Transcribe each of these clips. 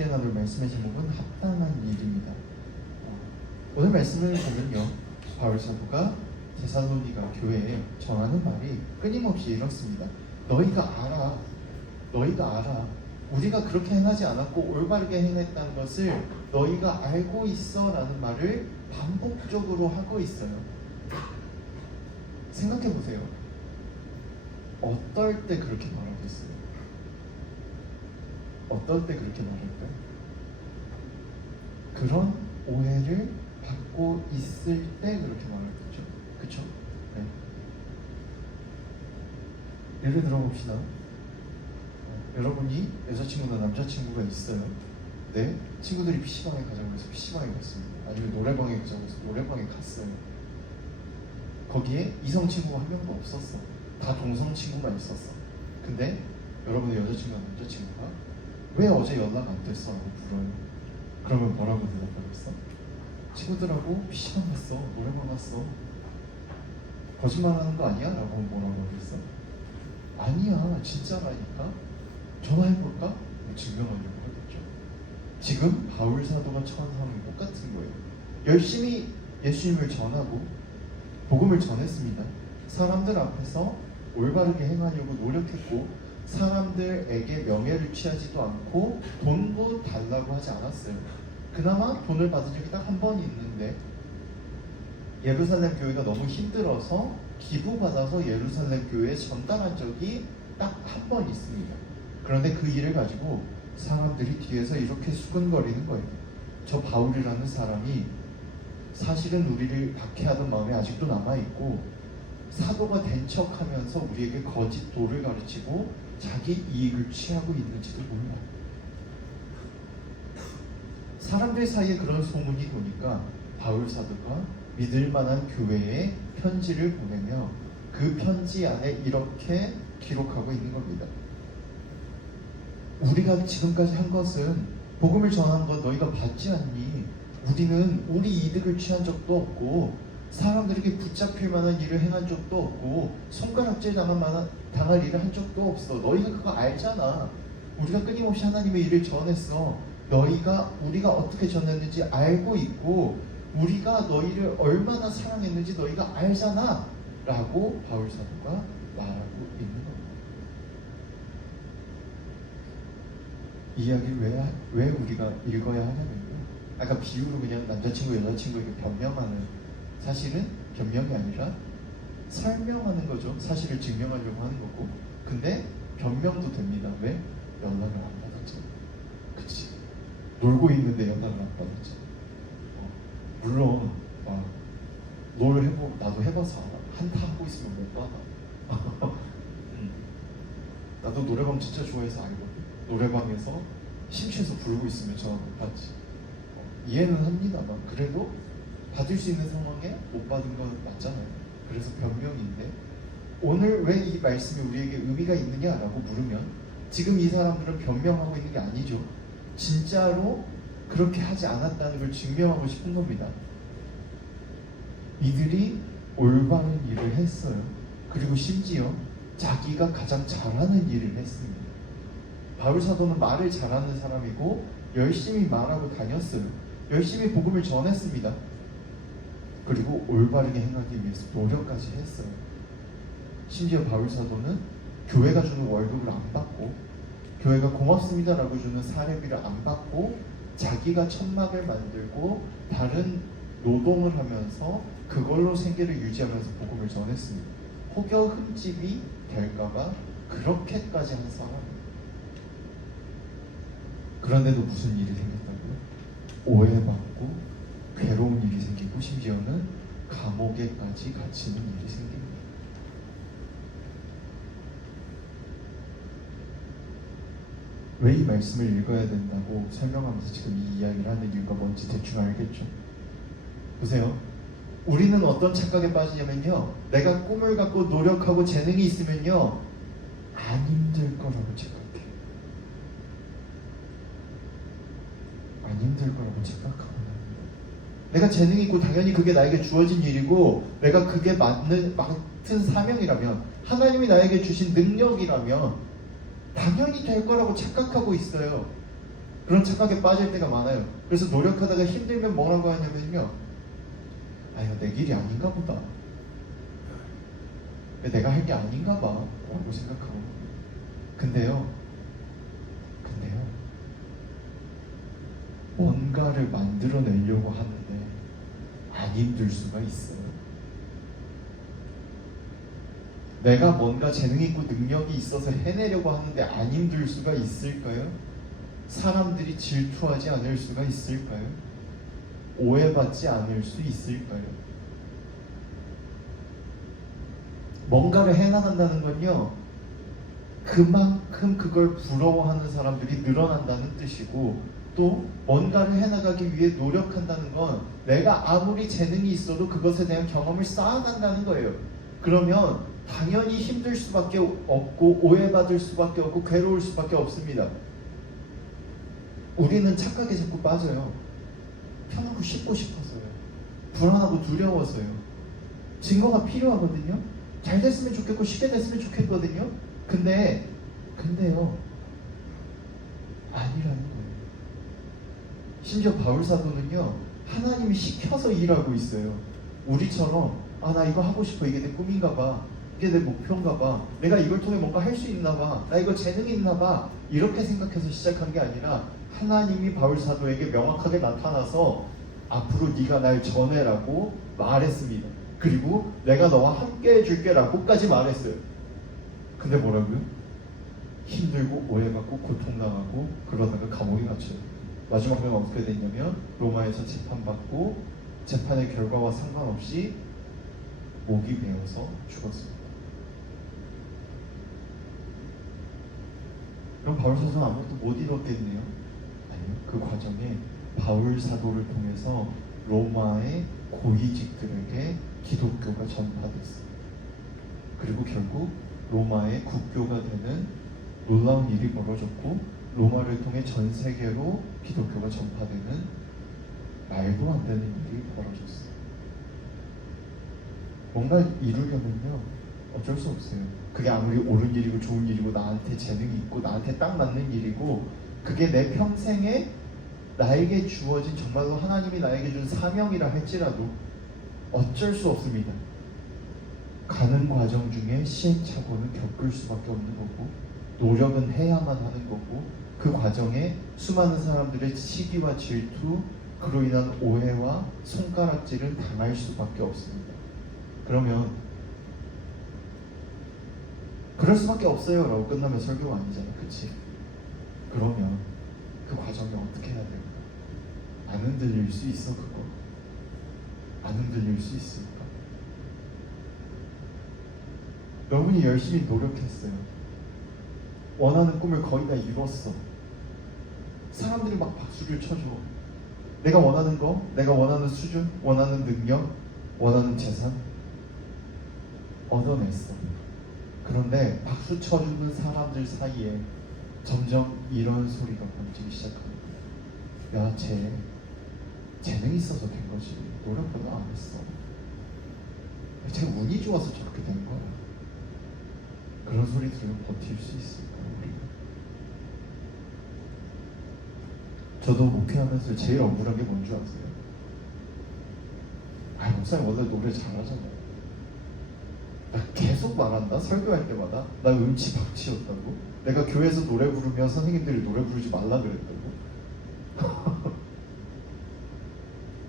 함께 나눌 말씀의 제목은 합당한 일입니다. 어, 오늘 말씀을 보면요, 바울 사도가 제사로니가 교회에 전하는 말이 끊임없이 이렇습니다. 너희가 알아, 너희가 알아. 우리가 그렇게 행하지 않았고 올바르게 행했다는 것을 너희가 알고 있어 라는 말을 반복적으로 하고 있어요. 생각해 보세요. 어떨 때 그렇게 말하겠어요? 어떨 때 그렇게 말할까요? 그런 오해를 받고 있을 때 그렇게 말하겠죠. 그쵸? 네. 예를 들어 봅시다. 어, 여러분이 여자친구나 남자친구가 있어요. 네, 친구들이 PC방에 가자고 해서 PC방에 갔습니다. 아니면 노래방에 가자고 해서 노래방에 갔어요. 거기에 이성 친구가 한 명도 없었어. 다 동성 친구만 있었어. 근데 여러분의 여자친구나 남자친구가 왜 어제 연락 안 됐어? 라고 물어요. 그러면 뭐라고 대답하겠어? 친구들하고 PC방 갔어. 노래방 갔어. 거짓말 하는 거 아니야? 라고 뭐라고 하겠어? 아니야. 진짜라니까. 전화해볼까? 뭐 증명하려고 하겠죠. 지금 바울 사도가 처한 상황이 똑같은 거예요. 열심히 예수님을 전하고 복음을 전했습니다. 사람들 앞에서 올바르게 행하려고 노력했고 사람들에게 명예를 취하지도 않고 돈도 달라고 하지 않았어요. 그나마 돈을 받은 적이 딱 한 번이 있는데 예루살렘 교회가 너무 힘들어서 기부받아서 예루살렘 교회에 전달한 적이 딱 한 번 있습니다. 그런데 그 일을 가지고 사람들이 뒤에서 이렇게 수근거리는 거예요. 저 바울이라는 사람이 사실은 우리를 박해하던 마음이 아직도 남아있고 사도가 된 척하면서 우리에게 거짓 도를 가르치고 자기 이익을 취하고 있는지도 몰라. 사람들 사이에 그런 소문이 도니까 바울 사도가 믿을 만한 교회에 편지를 보내며 그 편지 안에 이렇게 기록하고 있는 겁니다. 우리가 지금까지 한 것은 복음을 전한 것 너희가 받지 않니? 우리는 우리 이득을 취한 적도 없고 사람들에게 붙잡힐 만한 일을 행한 적도 없고 손가락질 당할 만한 당할 일을 한 적도 없어. 너희가 그거 알잖아. 우리가 끊임없이 하나님의 일을 전했어. 너희가 우리가 어떻게 전했는지 알고 있고 우리가 너희를 얼마나 사랑했는지 너희가 알잖아. 라고 바울 사도가 말하고 있는 겁니다. 이 이야기를 왜, 왜 우리가 읽어야 하냐면요. 아까 비유로 그냥 남자친구, 여자친구에게 변명하는 사실은 변명이 아니라 설명하는 거죠. 사실을 증명하려고 하는 거고. 근데 변명도 됩니다. 왜? 연락을 안 받았잖아. 그치? 놀고 있는데 연락을 안 받았잖아. 어, 물론 막롤 해보 나도 해봐서. 한타 하고 있으면 못 받아. 음. 나도 노래방 진짜 좋아해서 알거든. 노래방에서 심취해서 부르고 있으면 전화 못 받지. 어, 이해는 합니다만 그래도 받을 수 있는 상황에 못 받은 건 맞잖아요. 그래서 변명인데 오늘 왜 이 말씀이 우리에게 의미가 있느냐라고 물으면 지금 이 사람들은 변명하고 있는 게 아니죠. 진짜로 그렇게 하지 않았다는 걸 증명하고 싶은 겁니다. 이들이 올바른 일을 했어요. 그리고 심지어 자기가 가장 잘하는 일을 했습니다. 바울 사도는 말을 잘하는 사람이고 열심히 말하고 다녔어요. 열심히 복음을 전했습니다. 그리고 올바르게 행하기 위해서 노력까지 했어요. 심지어 바울 사도는 교회가 주는 월급을 안 받고 교회가 고맙습니다라고 주는 사례비를 안 받고 자기가 천막을 만들고 다른 노동을 하면서 그걸로 생계를 유지하면서 복음을 전했습니다. 혹여 흠집이 될까봐 그렇게까지 한 사람입니다. 그런데도 무슨 일이 생겼다고요? 오해받고 괴로운 일이 생기고 심지어는 감옥에까지 갇히는 일이 생깁니다. 왜 이 말씀을 읽어야 된다고 설명하면서 지금 이 이야기를 하는 이유가 뭔지 대충 알겠죠? 보세요. 우리는 어떤 착각에 빠지냐면요. 내가 꿈을 갖고 노력하고 재능이 있으면요. 안 힘들 거라고 착각해요. 안 힘들 거라고 착각하고 내가 재능이 있고 당연히 그게 나에게 주어진 일이고 내가 그게 맞는 맡은 사명이라면 하나님이 나에게 주신 능력이라면 당연히 될 거라고 착각하고 있어요. 그런 착각에 빠질 때가 많아요. 그래서 노력하다가 힘들면 뭐라고 하냐면요. 아유, 내 길이 아닌가 보다. 내가 할 게 아닌가 봐. 라고 생각하고. 근데요. 근데요. 뭔가를 만들어내려고 하는데 안 힘들 수가 있어요. 내가 뭔가 재능 있고 능력이 있어서 해내려고 하는데 안 힘들 수가 있을까요? 사람들이 질투하지 않을 수가 있을까요? 오해받지 않을 수 있을까요? 뭔가를 해나간다는 건요, 그만큼 그걸 부러워하는 사람들이 늘어난다는 뜻이고, 또 뭔가를 해나가기 위해 노력한다는 건 내가 아무리 재능이 있어도 그것에 대한 경험을 쌓아간다는 거예요. 그러면 당연히 힘들 수밖에 없고 오해받을 수밖에 없고 괴로울 수밖에 없습니다. 우리는 착각에 자꾸 빠져요. 편하고 쉽고 싶어서요. 불안하고 두려워서요. 증거가 필요하거든요. 잘 됐으면 좋겠고 쉽게 됐으면 좋겠거든요. 근데 근데요. 아니라는 거예요. 심지어 바울 사도는요. 하나님이 시켜서 일하고 있어요. 우리처럼 아 나 이거 하고 싶어 이게 내 꿈인가 봐. 이게 내 목표인가 봐. 내가 이걸 통해 뭔가 할 수 있나 봐. 나 이거 재능이 있나 봐. 이렇게 생각해서 시작한 게 아니라 하나님이 바울 사도에게 명확하게 나타나서 앞으로 네가 날 전해라고 말했습니다. 그리고 내가 너와 함께 해줄게라고까지 말했어요. 근데 뭐라고요? 힘들고 오해받고 고통당하고 그러다가 감옥에 갇혀요. 마지막에 어떻게 됐냐면 로마에서 재판받고 재판의 결과와 상관없이 목이 베어서 죽었습니다. 그럼 바울 사도는 아무것도 못 이뤘겠네요? 아니요. 그 과정에 바울 사도를 통해서 로마의 고위직들에게 기독교가 전파됐어요. 그리고 결국 로마의 국교가 되는 놀라운 일이 벌어졌고 로마를 통해 전 세계로 기독교가 전파되는 말도 안 되는 일이 벌어졌어요. 뭔가 이루려면요 어쩔 수 없어요. 그게 아무리 옳은 일이고 좋은 일이고 나한테 재능이 있고 나한테 딱 맞는 일이고 그게 내 평생에 나에게 주어진 정말로 하나님이 나에게 준 사명이라 할지라도 어쩔 수 없습니다. 가는 과정 중에 시행착오는 겪을 수밖에 없는 거고 노력은 해야만 하는 거고 그 과정에 수많은 사람들의 시기와 질투 그로 인한 오해와 손가락질을 당할 수밖에 없습니다. 그러면 그럴 수밖에 없어요 라고 끝나면 설교가 아니잖아 그치? 그러면 그 과정이 어떻게 해야 될까? 안 흔들릴 수 있어 그거? 안 흔들릴 수 있을까? 여러분이 열심히 노력했어요 원하는 꿈을 거의 다 이뤘어 사람들이 막 박수를 쳐줘 내가 원하는 거, 내가 원하는 수준, 원하는 능력, 원하는 재산 얻어냈어. 그런데 박수 쳐주는 사람들 사이에 점점 이런 소리가 번지기 시작합니다. 야, 쟤 재능 있어서 된 거지. 노력보다 안 했어. 쟤 운이 좋아서 저렇게 된 거야. 그런 소리 들으면 버틸 수 있을까, 우리가? 저도 목회하면서 제일 억울한 게 뭔 줄 아세요? 아, 목사님 원래 노래 잘하잖아요. 나 계속 말한다 설교할 때마다 나 음치 박치였다고 내가 교회에서 노래 부르면 선생님들이 노래 부르지 말라 그랬다고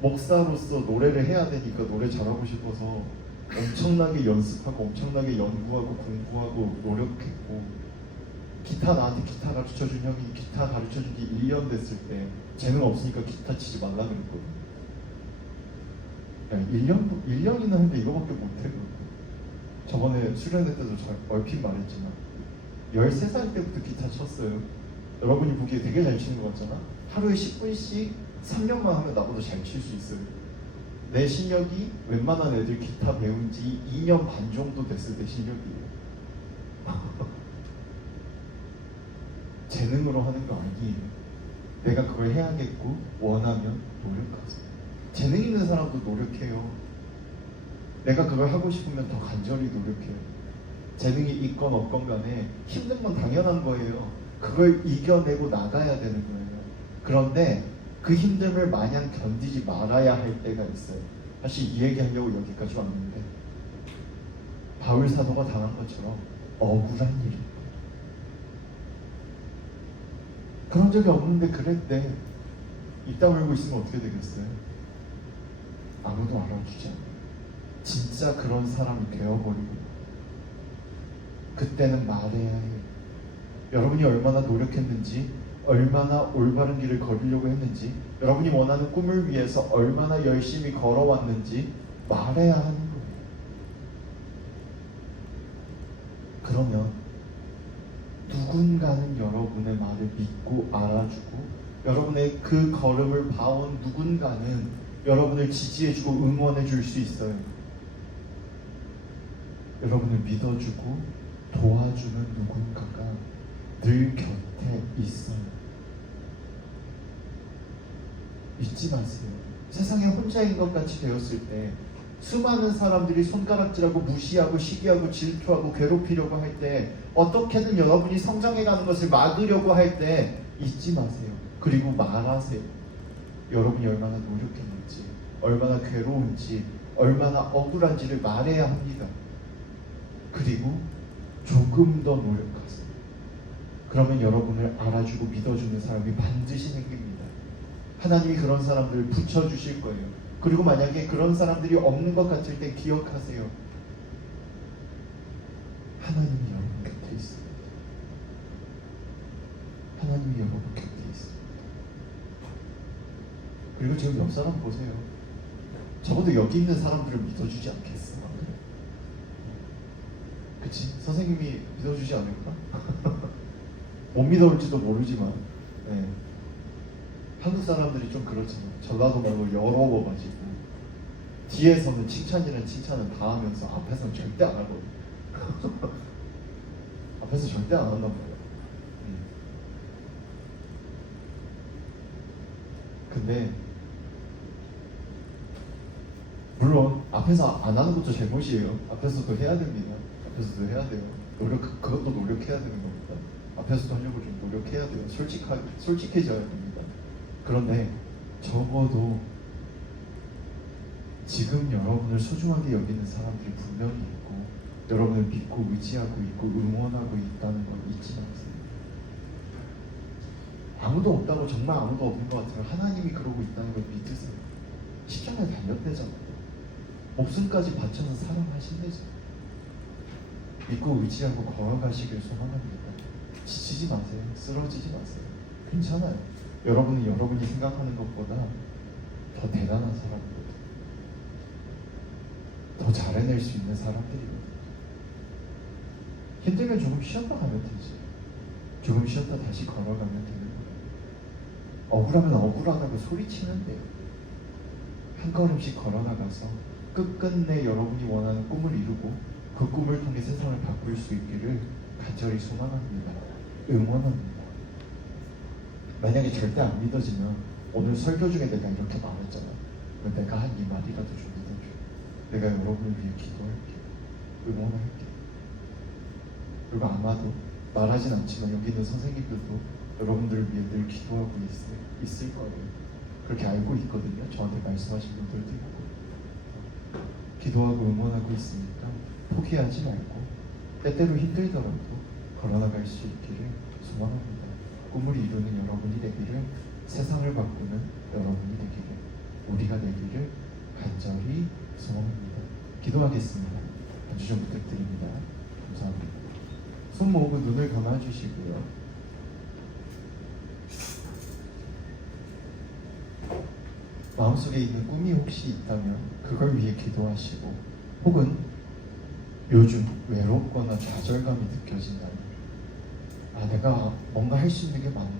목사로서 노래를 해야 되니까 노래 잘하고 싶어서 엄청나게 연습하고 엄청나게 연구하고 공부하고 노력했고 기타 나한테 기타 가르쳐 준 형이 기타 가르쳐 준지 1년 됐을 때 재능 없으니까 기타 치지 말라 그랬거든 야 1년, 1년이나 했는데 이거밖에 못해. 저번에 수련회 때도 잘 얼핏 말했지만 13살 때부터 기타 쳤어요. 여러분이 보기에 되게 잘 치는 것 같잖아. 하루에 10분씩 3년만 하면 나보다 잘 칠 수 있어요. 내 실력이 웬만한 애들 기타 배운 지 2년 반 정도 됐을 때 실력이에요. 재능으로 하는 거 아니에요. 내가 그걸 해야겠고 원하면 노력하세요. 재능 있는 사람도 노력해요. 내가 그걸 하고 싶으면 더 간절히 노력해요. 재능이 있건 없건 간에 힘든 건 당연한 거예요. 그걸 이겨내고 나가야 되는 거예요. 그런데 그 힘듦을 마냥 견디지 말아야 할 때가 있어요. 사실 이 얘기하려고 여기까지 왔는데 바울 사도가 당한 것처럼 억울한 일이 그런 적이 없는데 그랬대. 입 다물고 있으면 어떻게 되겠어요? 아무도 알아주지 않아요. 진짜 그런 사람이 되어버리고 그때는 말해야 해요. 여러분이 얼마나 노력했는지, 얼마나 올바른 길을 걸으려고 했는지, 여러분이 원하는 꿈을 위해서 얼마나 열심히 걸어왔는지 말해야 하는 거예요. 그러면 누군가는 여러분의 말을 믿고 알아주고 여러분의 그 걸음을 봐온 누군가는 여러분을 지지해주고 응원해줄 수 있어요. 여러분을 믿어주고 도와주는 누군가가 늘 곁에 있어요. 잊지 마세요. 세상에 혼자인 것 같이 되었을 때 수많은 사람들이 손가락질하고 무시하고 시기하고 질투하고 괴롭히려고 할 때 어떻게든 여러분이 성장해가는 것을 막으려고 할 때 잊지 마세요. 그리고 말하세요. 여러분이 얼마나 노력했는지, 얼마나 괴로운지, 얼마나 억울한지를 말해야 합니다. 그리고 조금 더 노력하세요. 그러면 여러분을 알아주고 믿어주는 사람이 반드시 생깁니다. 하나님이 그런 사람들을 붙여주실 거예요. 그리고 만약에 그런 사람들이 없는 것 같을 때 기억하세요. 하나님이 여러분 곁에 있습니다. 하나님이 여러분 곁에 있습니다. 그리고 지금 옆 사람 보세요. 적어도 여기 있는 사람들을 믿어주지 않겠어. 그치? 선생님이 믿어주지 않을까? 못 믿어올지도 모르지만 네. 한국 사람들이 좀 그렇잖아요. 전라도 말고 여러 번 가지고 뒤에서는 칭찬이란 칭찬을 다 하면서 앞에서는 절대 안 하거든. 앞에서 절대 안 한단 말이야. 음. 근데 물론 앞에서 안 하는 것도 잘못이에요. 앞에서도 해야 됩니다. 앞에서도 해야 돼요. 노력 그것도 노력해야 되는 겁니다. 앞에서도 하려고 좀 노력해야 돼요. 솔직하 솔직해져야 됩니다. 그런데 적어도 지금 여러분을 소중하게 여기는 사람들이 분명히 있고 여러분을 믿고 의지하고 있고 응원하고 있다는 걸 잊지 마세요. 아무도 없다고 정말 아무도 없는 것 같으면 하나님이 그러고 있다는 걸 믿으세요. 십자가에 달렸대잖아요. 목숨까지 바쳐서 사랑하신대잖아요. 믿고 의지하고 걸어가시길 소망합니다. 지치지 마세요. 쓰러지지 마세요. 괜찮아요. 여러분은 여러분이 생각하는 것보다 더 대단한 사람이거든요. 더 잘해낼 수 있는 사람들이거든요. 힘들면 조금 쉬었다 가면 되지. 조금 쉬었다 다시 걸어가면 되는 거예요. 억울하면 억울하다고 소리치면 돼요. 한 걸음씩 걸어나가서 끝끝내 여러분이 원하는 꿈을 이루고 그 꿈을 통해 세상을 바꿀 수 있기를 간절히 소망합니다. 응원합니다. 만약에 절대 안 믿어지면 오늘 설교 중에 내가 이렇게 말했잖아. 내가 한 이 말이라도 좀 믿어줘. 내가 여러분을 위해 기도할게. 응원할게. 그리고 아마도 말하진 않지만 여기 있는 선생님들도 여러분들을 위해 늘 기도하고 있을, 있을 거예요. 그렇게 알고 있거든요. 저한테 말씀하신 분들도 있고. 기도하고 응원하고 있으니까 포기하지 말고 때때로 힘들더라도 걸어나갈 수 있기를 소망합니다. 꿈을 이루는 여러분이 되기를 세상을 바꾸는 여러분이 되기를 우리가 되기를 간절히 소망합니다. 기도하겠습니다. 한주 좀 부탁드립니다. 감사합니다. 손 모으고 눈을 감아주시고요. 마음속에 있는 꿈이 혹시 있다면 그걸 위해 기도하시고 혹은 요즘 외롭거나 좌절감이 느껴진다면 아 내가 뭔가 할 수 있는 게 맞나?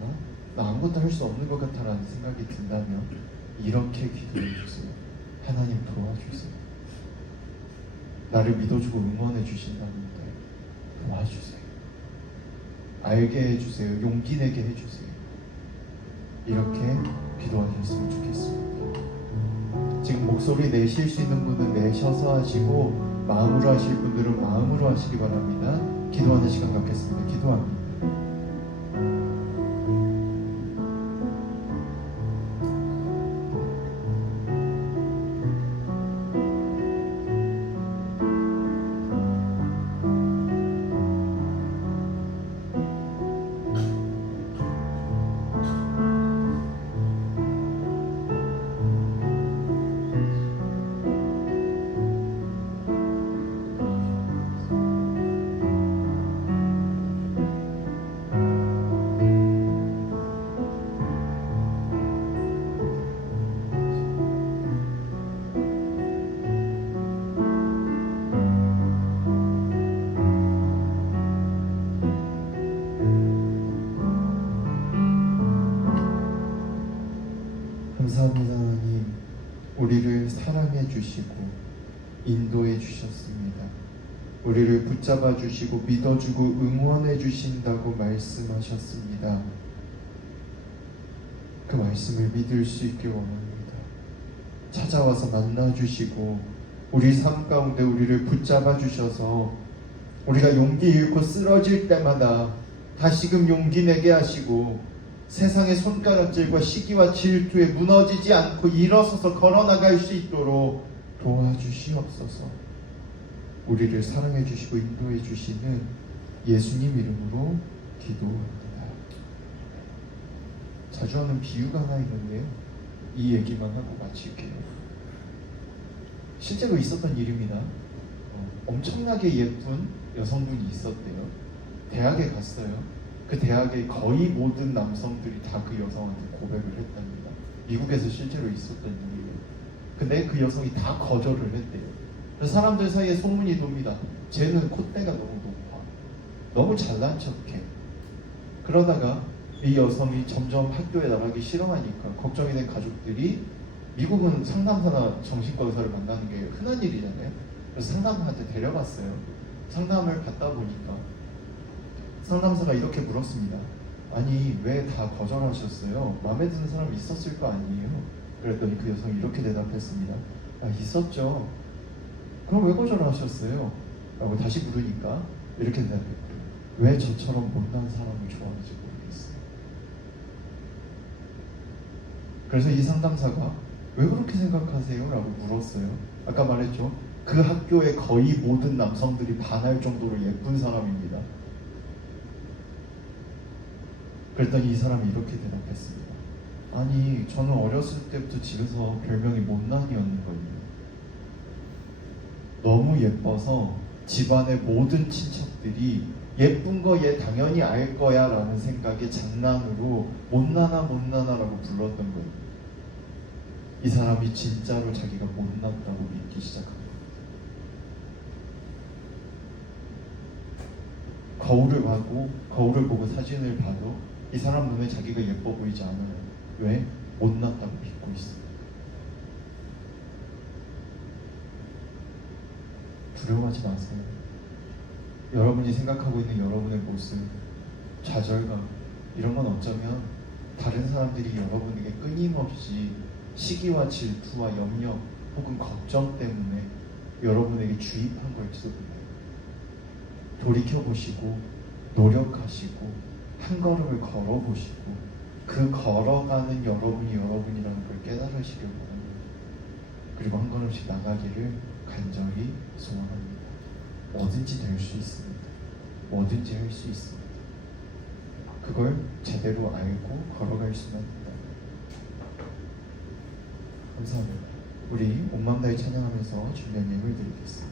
나 아무것도 할 수 없는 것 같아라는 생각이 든다면 이렇게 기도해 주세요. 하나님 도와주세요. 나를 믿어주고 응원해 주신다는데 도와주세요. 알게 해주세요. 용기 내게 해주세요. 이렇게 기도하셨으면 좋겠습니다. 지금 목소리 내실 수 있는 분은 내셔서 하시고 마음으로 하실 분들은 마음으로 하시기 바랍니다. 기도하는 시간 갖겠습니다. 감사합니다 하나님 우리를 사랑해 주시고 인도해 주셨습니다. 우리를 붙잡아 주시고 믿어주고 응원해 주신다고 말씀하셨습니다. 그 말씀을 믿을 수 있길 원합니다. 찾아와서 만나 주시고 우리 삶 가운데 우리를 붙잡아 주셔서 우리가 용기 잃고 쓰러질 때마다 다시금 용기 내게 하시고 세상의 손가락질과 시기와 질투에 무너지지 않고 일어서서 걸어나갈 수 있도록 도와주시옵소서. 우리를 사랑해 주시고 인도해 주시는 예수님 이름으로 기도합니다. 자주 하는 비유가 하나 있는데요. 이 얘기만 하고 마칠게요. 실제로 있었던 일입니다. 어, 엄청나게 예쁜 여성분이 있었대요. 대학에 갔어요. 그 대학의 거의 모든 남성들이 다 그 여성한테 고백을 했답니다. 미국에서 실제로 있었던 일이에요. 근데 그 여성이 다 거절을 했대요. 그래서 사람들 사이에 소문이 돕니다. 쟤는 콧대가 너무 높아. 너무 잘난 척해. 그러다가 이 여성이 점점 학교에 나가기 싫어하니까 걱정이 된 가족들이 미국은 상담사나 정신과 의사를 만나는 게 흔한 일이잖아요. 그래서 상담사한테 데려갔어요. 상담을 받다 보니까 상담사가 이렇게 물었습니다. 아니 왜 다 거절하셨어요? 마음에 드는 사람이 있었을 거 아니에요? 그랬더니 그 여성이 이렇게 대답했습니다. 아 있었죠. 그럼 왜 거절하셨어요? 라고 다시 물으니까 이렇게 대답했고요. 왜 저처럼 못난 사람을 좋아하는지 모르겠어요. 그래서 이 상담사가 왜 그렇게 생각하세요? 라고 물었어요. 아까 말했죠. 그 학교의 거의 모든 남성들이 반할 정도로 예쁜 사람입니다. 그랬더니 이 사람이 이렇게 대답했습니다. 아니, 저는 어렸을 때부터 집에서 별명이 못난이었는거든요. 너무 예뻐서 집안의 모든 친척들이 예쁜 거 얘 당연히 알 거야 라는 생각에 장난으로 못나나 못나나라고 불렀던 거예요. 이 사람이 진짜로 자기가 못났다고 믿기 거예요. 거울을 봐도 거울을 보고 사진을 봐도 이 사람 눈에 자기가 예뻐 보이지 않아요. 왜? 못났다고 믿고 있어요. 두려워하지 마세요. 여러분이 생각하고 있는 여러분의 모습, 좌절감 이런 건 어쩌면 다른 사람들이 여러분에게 끊임없이 시기와 질투와 염려 혹은 걱정 때문에 여러분에게 주입한 걸지도 몰라요. 돌이켜 보시고 노력하시고 한 걸음을 걸어 보시고 그 걸어가는 여러분이 여러분이라는 걸 깨달으시길 바랍니다. 그리고 한 걸음씩 나가기를 간절히 소원합니다. 뭐든지 될 수 있습니다. 뭐든지 할 수 있습니다. 그걸 제대로 알고 걸어갈 수만 있다. 감사합니다. 우리 온맘 다해 찬양하면서 준비한 예물 드리겠습니다.